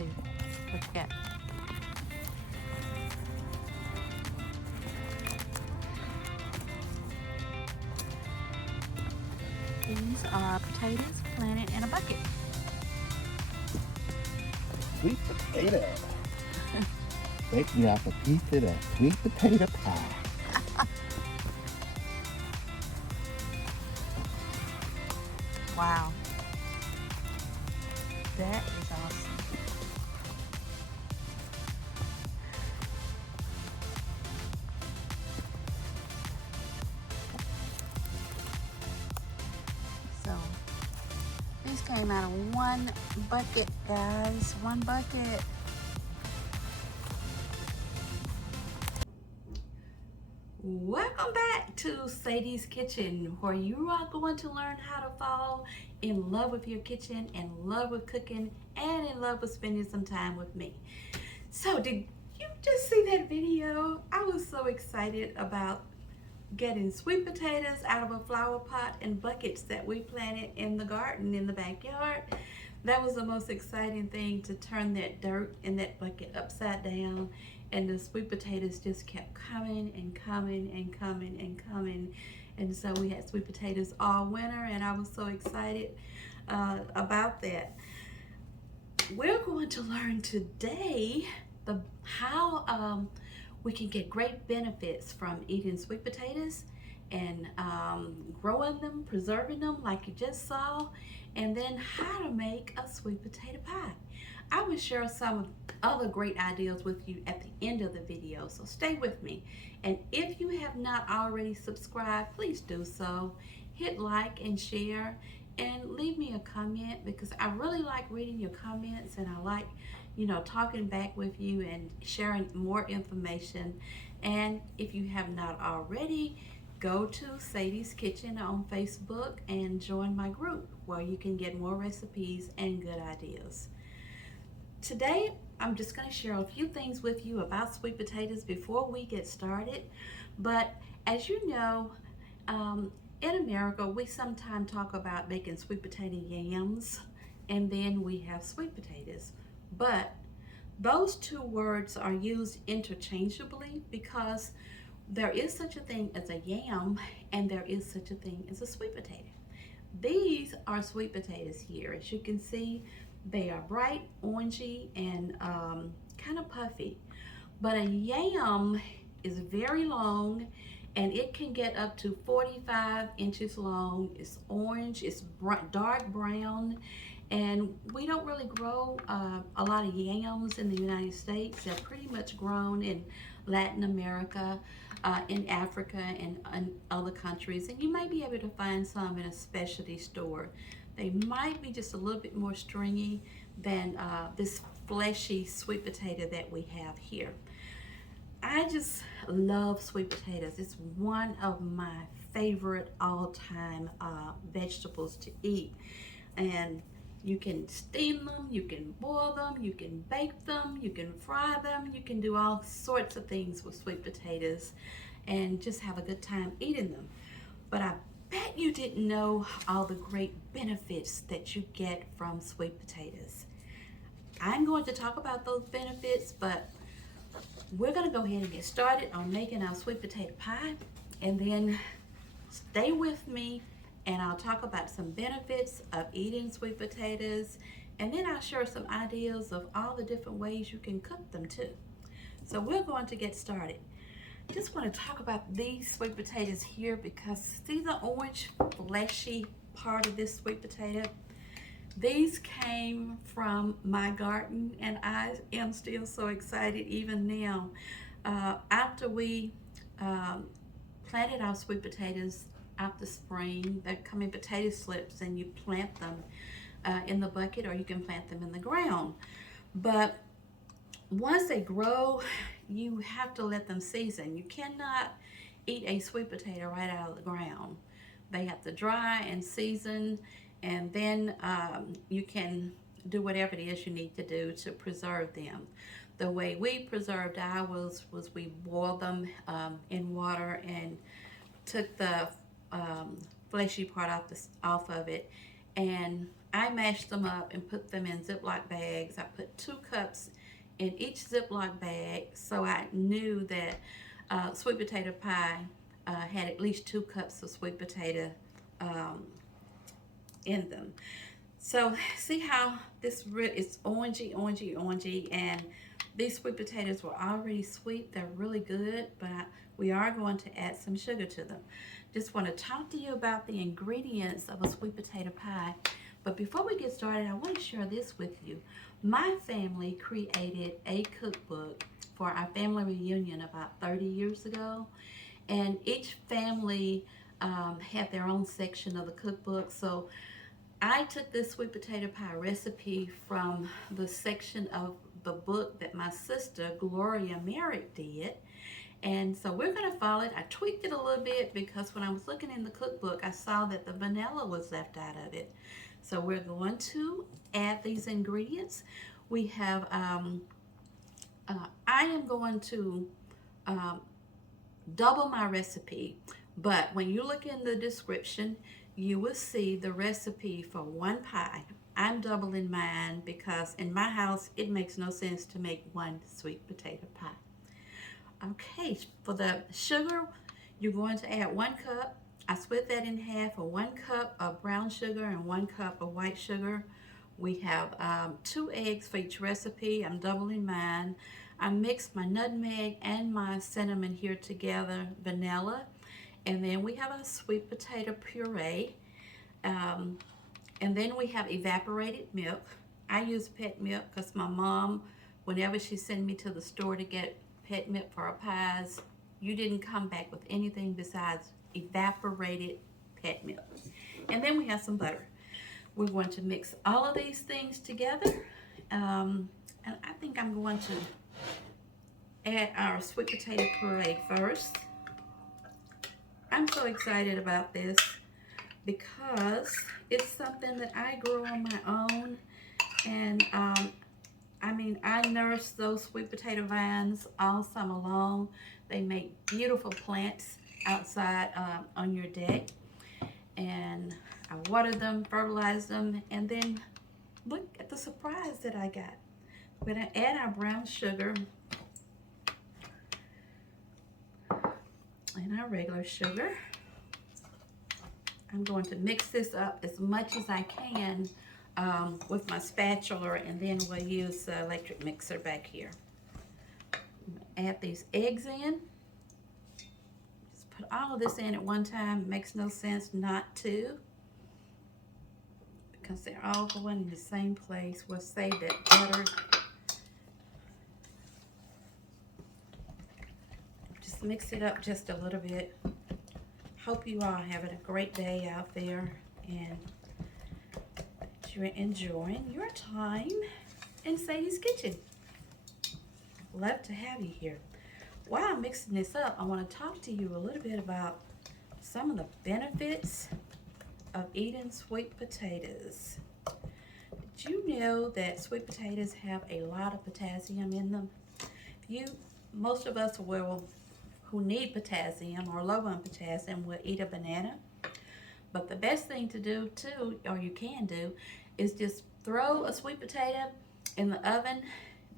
see what you got. These are potatoes planted in a bucket. Sweet potato. Making up a piece of that sweet potato pie. Wow. That is awesome. So these came out of one bucket, guys. One bucket. Welcome back to Sadie's Kitchen, where you are going to learn how to fall in love with your kitchen, in love with cooking, and in love with spending some time with me. So did you just see that video? I was so excited about getting sweet potatoes out of a flower pot and buckets that we planted in the garden in the backyard. That was the most exciting thing, to turn that dirt in that bucket upside down, and the sweet potatoes just kept coming and coming and coming and coming. And so we had sweet potatoes all winter, and I was so excited about that. We're going to learn today how we can get great benefits from eating sweet potatoes, and growing them, preserving them like you just saw, and then how to make a sweet potato pie. I will share some other great ideas with you at the end of the video, so stay with me. And if you have not already subscribed, please do so. Hit like and share, and leave me a comment, because I really like reading your comments, and I like, talking back with you and sharing more information. And if you have not already, go to Sadie's Kitchen on Facebook and join my group, where you can get more recipes and good ideas. Today, I'm just going to share a few things with you about sweet potatoes before we get started. But as you know, in America, we sometimes talk about making sweet potato yams, and then we have sweet potatoes. But those two words are used interchangeably, because there is such a thing as a yam, and there is such a thing as a sweet potato. These are sweet potatoes here. As you can see, they are bright orangey and kind of puffy. But a yam is very long, and it can get up to 45 inches long. It's orange, it's dark brown, and we don't really grow a lot of yams in the United States. They're pretty much grown in Latin America, in Africa, and other countries, and you may be able to find some in a specialty store. They might be just a little bit more stringy than this fleshy sweet potato that we have here. I just love sweet potatoes. It's one of my favorite all-time vegetables to eat. And you can steam them, you can boil them, you can bake them, you can fry them, you can do all sorts of things with sweet potatoes and just have a good time eating them. But I bet you didn't know all the great benefits that you get from sweet potatoes. I'm going to talk about those benefits, but we're going to go ahead and get started on making our sweet potato pie, and then stay with me, and I'll talk about some benefits of eating sweet potatoes, and then I'll share some ideas of all the different ways you can cook them too. So we're going to get started. Just want to talk about these sweet potatoes here, because see the orange fleshy part of this sweet potato? These came from my garden, and I am still so excited even now. After we planted our sweet potatoes out the spring, they come in potato slips, and you plant them in the bucket, or you can plant them in the ground. But once they grow, you have to let them season. You cannot eat a sweet potato right out of the ground. They have to dry and season, and then you can do whatever it is you need to do to preserve them. The way we preserved ours was we boiled them in water and took the fleshy part off of it, and I mashed them up and put them in Ziploc bags. I put 2 cups in each Ziploc bag, so I knew that sweet potato pie had at least 2 cups of sweet potato um, in them. So see how this is orangey, orangey, orangey, and these sweet potatoes were already sweet. They're really good, but we are going to add some sugar to them. Just want to talk to you about the ingredients of a sweet potato pie. But before we get started, I want to share this with you. My family created a cookbook for our family reunion about 30 years ago, and each family had their own section of the cookbook. So I took this sweet potato pie recipe from the section of the book that my sister Gloria Merritt did. And so we're going to follow it. I tweaked it a little bit because when I was looking in the cookbook, I saw that the vanilla was left out of it. So we're going to add these ingredients. We have, I am going to double my recipe, but when you look in the description, you will see the recipe for 1 pie. I'm doubling mine because in my house, it makes no sense to make 1 sweet potato pie. Okay, for the sugar, you're going to add 1 cup. I split that in half for 1 cup of brown sugar and 1 cup of white sugar. We have 2 eggs for each recipe. I'm doubling mine. I mixed my nutmeg and my cinnamon here together, vanilla. And then we have a sweet potato puree. And then we have evaporated milk. I use pet milk because my mom, whenever she sent me to the store to get pet milk for our pies, you didn't come back with anything besides evaporated pet milk. And then we have some butter. We're going to mix all of these things together. And I think I'm going to add our sweet potato puree first. I'm so excited about this because it's something that I grew on my own, and I mean, I nursed those sweet potato vines all summer long. They make beautiful plants outside on your deck, and I watered them, fertilized them, and then look at the surprise that I got. We're going to add our brown sugar and our regular sugar. I'm going to mix this up as much as I can with my spatula, and then we'll use the electric mixer back here. Add these eggs in. Just put all of this in at one time. It makes no sense not to, because they're all going in the same place. We'll save that butter. Just mix it up just a little bit. Hope you all having a great day out there, and that you're enjoying your time in Sadie's kitchen. Love to have you here. While I'm mixing this up, I want to talk to you a little bit about some of the benefits of eating sweet potatoes. Did you know that sweet potatoes have a lot of potassium in them? Most of us who need potassium or low on potassium will eat a banana. But the best thing to do too, or you can do, is just throw a sweet potato in the oven,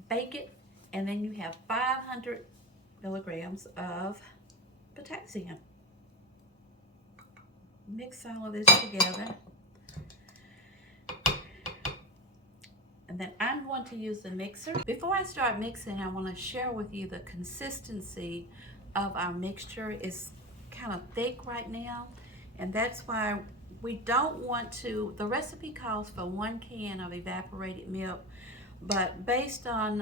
bake it, and then you have 500 milligrams of potassium. Mix all of this together. And then I'm going to use the mixer. Before I start mixing, I want to share with you the consistency of our mixture. Is kind of thick right now, and that's why we don't want to, the recipe calls for 1 can of evaporated milk, but based on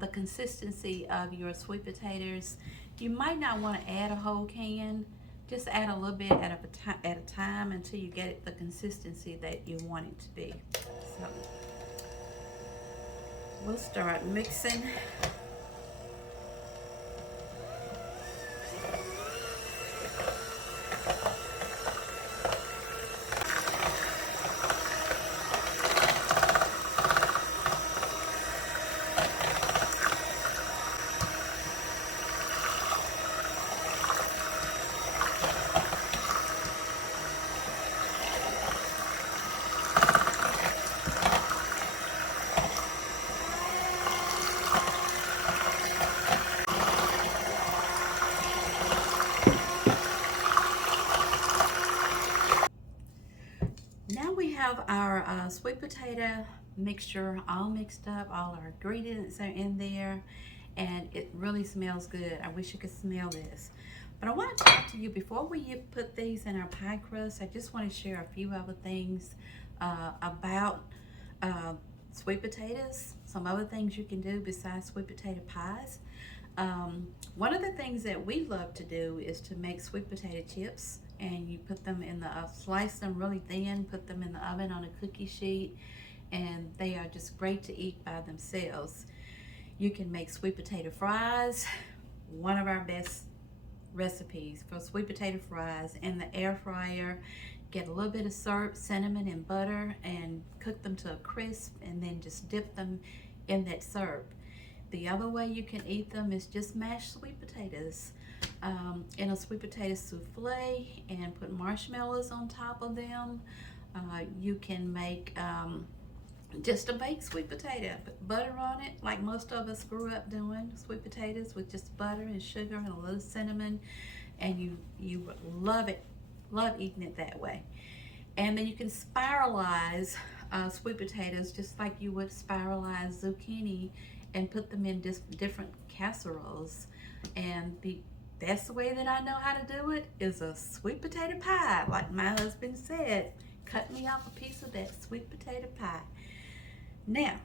the consistency of your sweet potatoes, you might not want to add a whole can. Just add a little bit at a time until you get the consistency that you want it to be. So we'll start mixing. have our sweet potato mixture all mixed up. All our ingredients are in there, and it really smells good. I wish you could smell this. But I want to talk to you before we put these in our pie crust. I just want to share a few other things about sweet potatoes, some other things you can do besides sweet potato pies. One of the things that we love to do is to make sweet potato chips, and you put them in the slice them really thin, put them in the oven on a cookie sheet, and they are just great to eat by themselves. You can make sweet potato fries. One of our best recipes for sweet potato fries in the air fryer. Get a little bit of syrup, cinnamon, and butter, and cook them to a crisp, and then just dip them in that syrup. The other way you can eat them is just mashed sweet potatoes in a sweet potato souffle and put marshmallows on top of them. You can make just a baked sweet potato, put butter on it like most of us grew up doing, sweet potatoes with just butter and sugar and a little cinnamon, and you would love it, love eating it that way. And then you can spiralize sweet potatoes just like you would spiralize zucchini, and put them in different casseroles. And that's the way that I know how to do it, is a sweet potato pie. Like my husband said, cut me off a piece of that sweet potato pie. Now,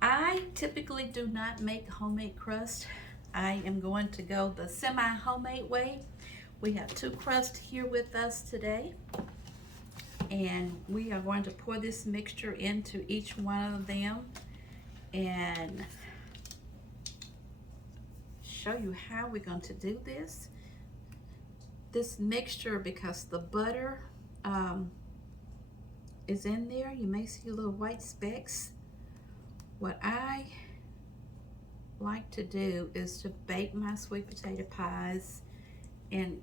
I typically do not make homemade crust. I am going to go the semi-homemade way. We have 2 crusts here with us today, and we are going to pour this mixture into each one of them and show you how we're going to do this. This mixture, because the butter is in there, you may see little white specks. What I like to do is to bake my sweet potato pies in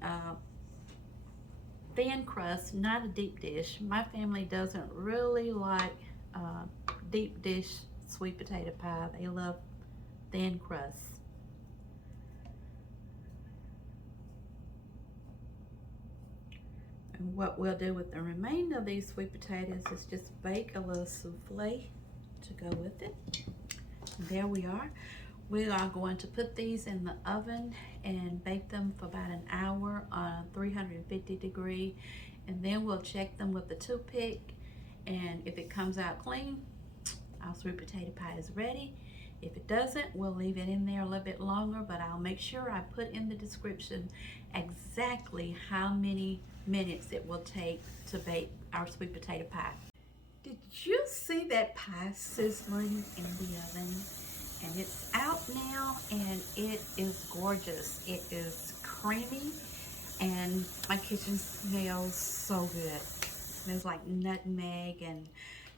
thin crust, not a deep dish. My family doesn't really like deep dish sweet potato pie. They love thin crust. And what we'll do with the remainder of these sweet potatoes is just bake a little souffle to go with it. And there we are. We are going to put these in the oven and bake them for about an hour on 350 degree, and then we'll check them with the toothpick, and if it comes out clean, our sweet potato pie is ready. If it doesn't, we'll leave it in there a little bit longer, but I'll make sure I put in the description exactly how many minutes it will take to bake our sweet potato pie. Did you see that pie sizzling in the oven? And it's out now, and it is gorgeous. It is creamy, and my kitchen smells so good. It smells like nutmeg and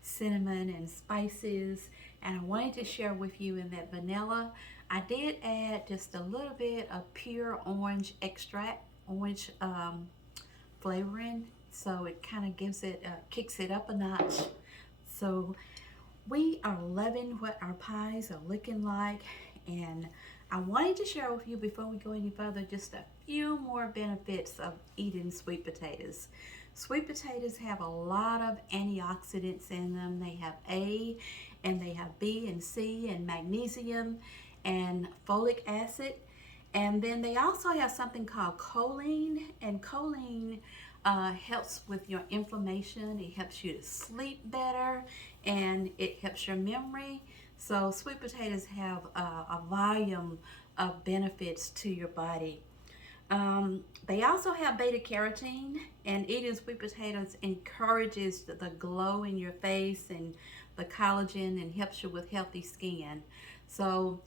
cinnamon and spices. And I wanted to share with you in that vanilla, I did add just a little bit of pure orange extract, orange flavoring, so it kind of gives it, kicks it up a notch. So we are loving what our pies are looking like, and I wanted to share with you before we go any further just a few more benefits of eating sweet potatoes. Sweet potatoes have a lot of antioxidants in them. They have A, and they have B and C and magnesium and folic acid. And then they also have something called choline, and choline helps with your inflammation. It helps you to sleep better, and it helps your memory. So sweet potatoes have a volume of benefits to your body. They also have beta carotene, and eating sweet potatoes encourages the glow in your face and the collagen, and helps you with healthy skin. So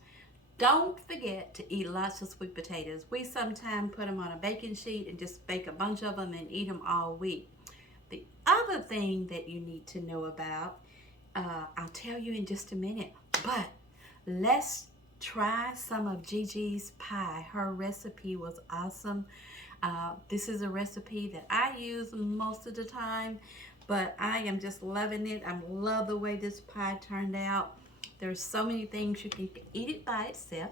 don't forget to eat lots of sweet potatoes. We sometimes put them on a baking sheet and just bake a bunch of them and eat them all week. The other thing that you need to know about, I'll tell you in just a minute, but let's try some of Gigi's pie. Her recipe was awesome. This is a recipe that I use most of the time, but I am just loving it. I love the way this pie turned out. There's so many things. You can eat it by itself,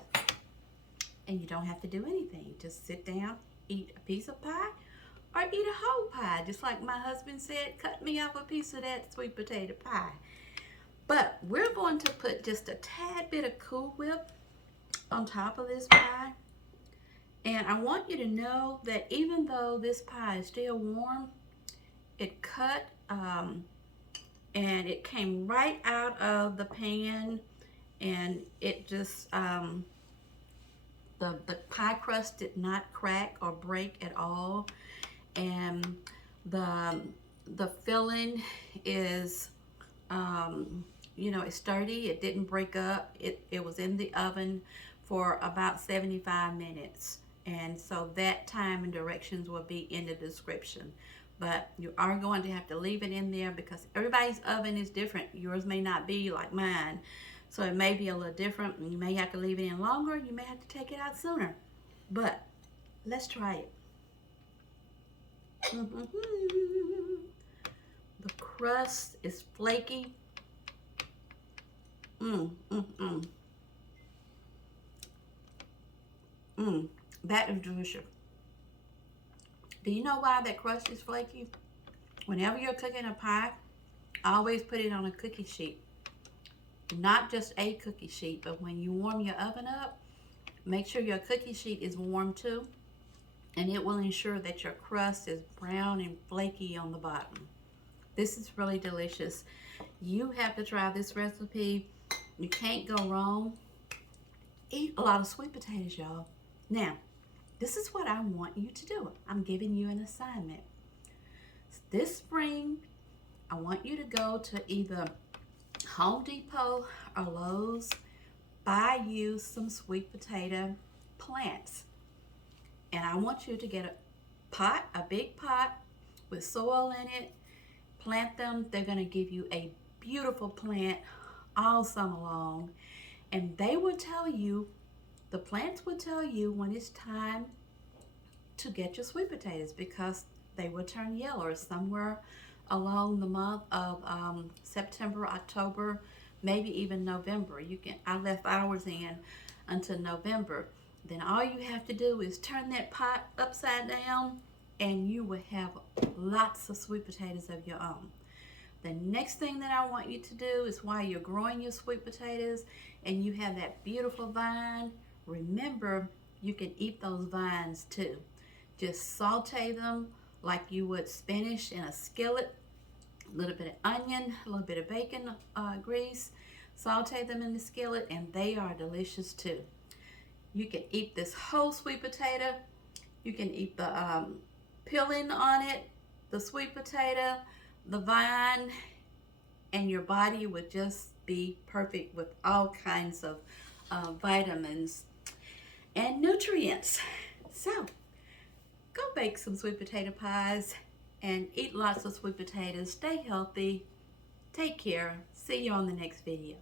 and you don't have to do anything. Just sit down, eat a piece of pie, or eat a whole pie. Just like my husband said, cut me off a piece of that sweet potato pie. But we're going to put just a tad bit of Cool Whip on top of this pie. And I want you to know that even though this pie is still warm, it cut and it came right out of the pan, and it just the pie crust did not crack or break at all, and the filling is you know, it's sturdy. It didn't break up. It was in the oven for about 75 minutes. And so that time and directions will be in the description. But you are going to have to leave it in there because everybody's oven is different. Yours may not be like mine. So it may be a little different. You may have to leave it in longer. You may have to take it out sooner. But let's try it. The crust is flaky. That is delicious. Do you know why that crust is flaky? Whenever you're cooking a pie, always put it on a cookie sheet. Not just a cookie sheet, but when you warm your oven up, make sure your cookie sheet is warm too, and it will ensure that your crust is brown and flaky on the bottom. This is really delicious. You have to try this recipe. You can't go wrong. Eat a lot of sweet potatoes, y'all. Now, this is what I want you to do. I'm giving you an assignment. This spring, I want you to go to either Home Depot or Lowe's, buy you some sweet potato plants. And I want you to get a pot, a big pot with soil in it, plant them. They're gonna give you a beautiful plant all summer long. And they will tell you, the plants will tell you when it's time to get your sweet potatoes, because they will turn yellow somewhere along the month of September, October, maybe even November. I left ours in until November. Then all you have to do is turn that pot upside down and you will have lots of sweet potatoes of your own. The next thing that I want you to do is, while you're growing your sweet potatoes and you have that beautiful vine, remember you can eat those vines too. Just saute them like you would spinach in a skillet. A little bit of onion, a little bit of bacon grease. Saute them in the skillet and they are delicious too. You can eat this whole sweet potato. You can eat the peeling on it, the sweet potato, the vine, and your body would just be perfect with all kinds of vitamins and nutrients. So, go bake some sweet potato pies and eat lots of sweet potatoes. Stay healthy. Take care. See you on the next video.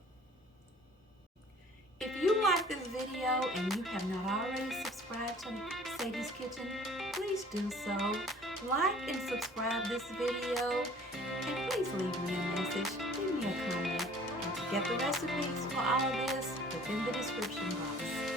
If you like this video and you have not already subscribed to Sadie's Kitchen, please do so. Like and subscribe this video, and please leave me a message, leave me a comment, and to get the recipes for all of this within the description box.